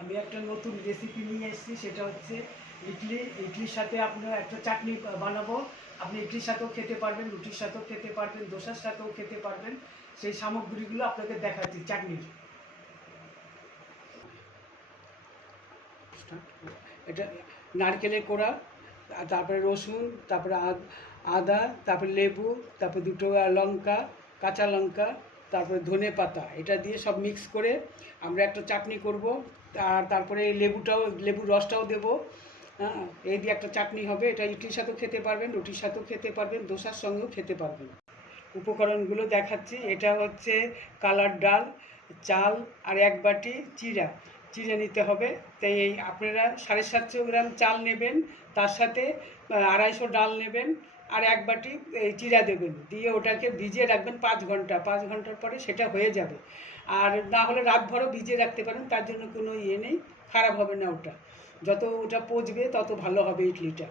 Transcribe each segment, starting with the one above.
আমি একটা নতুন রেসিপি নিয়ে এসেছি, সেটা হচ্ছে ইডলির সাথে আপনার একটা চাটনি বানাবো। আপনি ইডলির সাথেও খেতে পারবেন, রুটির সাথেও খেতে পারবেন, দোসার সাথেও খেতে পারবেন। সেই সামগ্রীগুলো আপনাকে দেখাচ্ছি চাটনির। এটা নারকেলের কোড়া, তারপরে রসুন, তারপরে আদা, তারপরে লেবু, তারপরে দুটো লঙ্কা, কাঁচা লঙ্কা, তারপরে ধনে পাতা, এটা দিয়ে সব মিক্স করে আমরা একটা চাটনি করব। আর তারপরে লেবুর রসটাও দেবো। হ্যাঁ, এই দিয়ে একটা চাটনি হবে। এটা ইডলির সাথেও খেতে পারবেন, রুটির সাথেও খেতে পারবেন, দোসার সঙ্গেও খেতে পারবেন। উপকরণগুলো দেখাচ্ছি। এটা হচ্ছে কালার ডাল, চাল আর 1 বাটি চিড়ে নিতে হবে। তাই এই আপনারা 750 গ্রাম চাল নেবেন, তার সাথে 250 ডাল নেবেন, আর 1 বাটি চিড়া দেবেন, দিয়ে ওটাকে ভিজিয়ে রাখবেন 5 ঘন্টা। 5 ঘন্টার পরে সেটা হয়ে যাবে। আর না হলে রাতভরও ভিজিয়ে রাখতে পারেন, তার জন্য কোনো নেই, খারাপ হবে না। যত ওটা পচবে তত ভালো হবে ইডলিটা।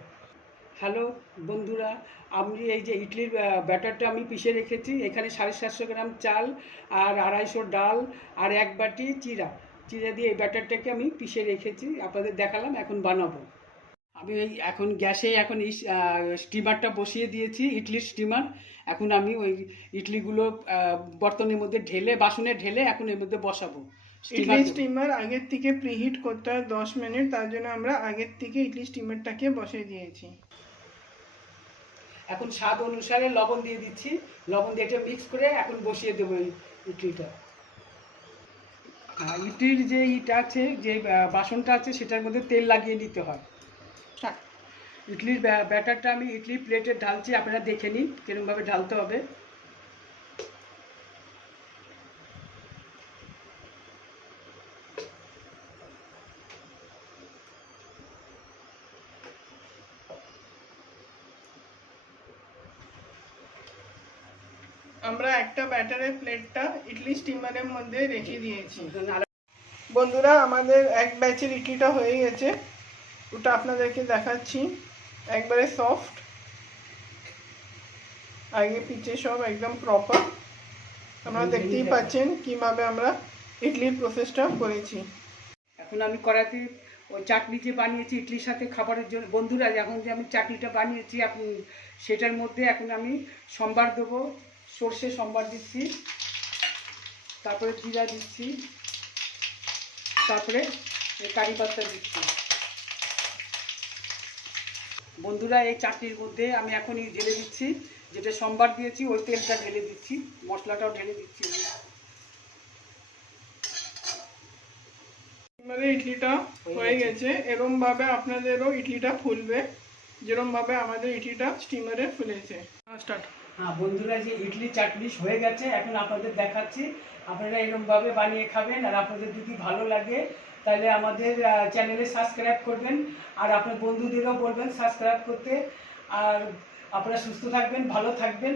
হ্যালো বন্ধুরা, আমি এই যে ইডলির ব্যাটারটা আমি পিষে রেখেছি। এখানে 750 গ্রাম চাল আর 250 ডাল আর 1 বাটি চিড়া দিয়ে এই ব্যাটারটাকে আমি পিষে রেখেছি, আপনাদের দেখালাম। এখন বানাবো। আমি এখন গ্যাসে স্টিমারটা বসিয়ে দিয়েছি, ইডলির স্টিমার। এখন আমি ওই ইডলিগুলো বর্তনের মধ্যে বাসনে ঢেলে এখন এর মধ্যে বসাবো। ইডলি স্টিমার আগের থেকে প্রিহিট করতে হয় 10 মিনিট, তার জন্য আমরা আগের থেকে ইডলি স্টিমারটাকে বসিয়ে দিয়েছি। এখন স্বাদ অনুসারে লবণ দিয়ে দিচ্ছি। লবণ দিয়ে এটা মিক্স করে এখন বসিয়ে দেবো এই ইডলিটা। ইডলির যে আছে, যে বাসনটা আছে, সেটার মধ্যে তেল লাগিয়ে নিতে হয়। ইডলির ব্যাটারটা আমি ইডলি প্লেটে ঢালছি, আপনারা দেখে নিন কিরকমভাবে ঢালতে হবে। আমরা একটা ব্যাটারের প্লেটটা ইডলি স্টিমারের মধ্যে রেখে দিয়েছি। বন্ধুরা, আমাদের এক ব্যাচের ইডলিটা হয়ে গেছে, ওটা আপনাদেরকে দেখাচ্ছি। একবারে সফট, আগে পিছে সব একদম প্রপার। আপনারা দেখতেই পাচ্ছেন কিভাবে আমরা ইডলির প্রসেসটা করেছি। এখন আমি কড়াইতে ওই চাটনি যে বানিয়েছি ইডলির সাথে খাবারের জন্য, বন্ধুরা, এখন যে আমি চাটনিটা বানিয়েছি আপনি সেটার মধ্যে এখন আমি সম্বার দেবো। সর্ষে সম্বার দিচ্ছি, তারপরে জিরা দিচ্ছি, তারপরে কারি পাতা দিচ্ছি। বন্ধুরা, এই চাটনির মধ্যে আমি এখনই ঢেলে দিচ্ছি, যেটা সম্বার দিয়েছি ওই তেলটা ঢেলে দিচ্ছি, মশলাটাও ঢেলে দিচ্ছি। আমাদের ইডলিটা হয়ে গেছে। এরকম ভাবে আপনাদেরও ইডলিটা ফুলবে, যেরকম ভাবে আমাদের ইডলিটা স্টিমারে ফুলেছে। স্টার্ট। হ্যাঁ বন্ধুরা, যে ইডলি চাটনি হয়ে গেছে, এখন আপনাদের দেখাচ্ছি। আপনারা এরকমভাবে বানিয়ে খাবেন। আর আপনাদের যদি ভালো লাগে তাহলে আমাদের চ্যানেলে সাবস্ক্রাইব করবেন, আর আপনার বন্ধুদেরও বলবেন সাবস্ক্রাইব করতে। আর আপনারা সুস্থ থাকবেন, ভালো থাকবেন।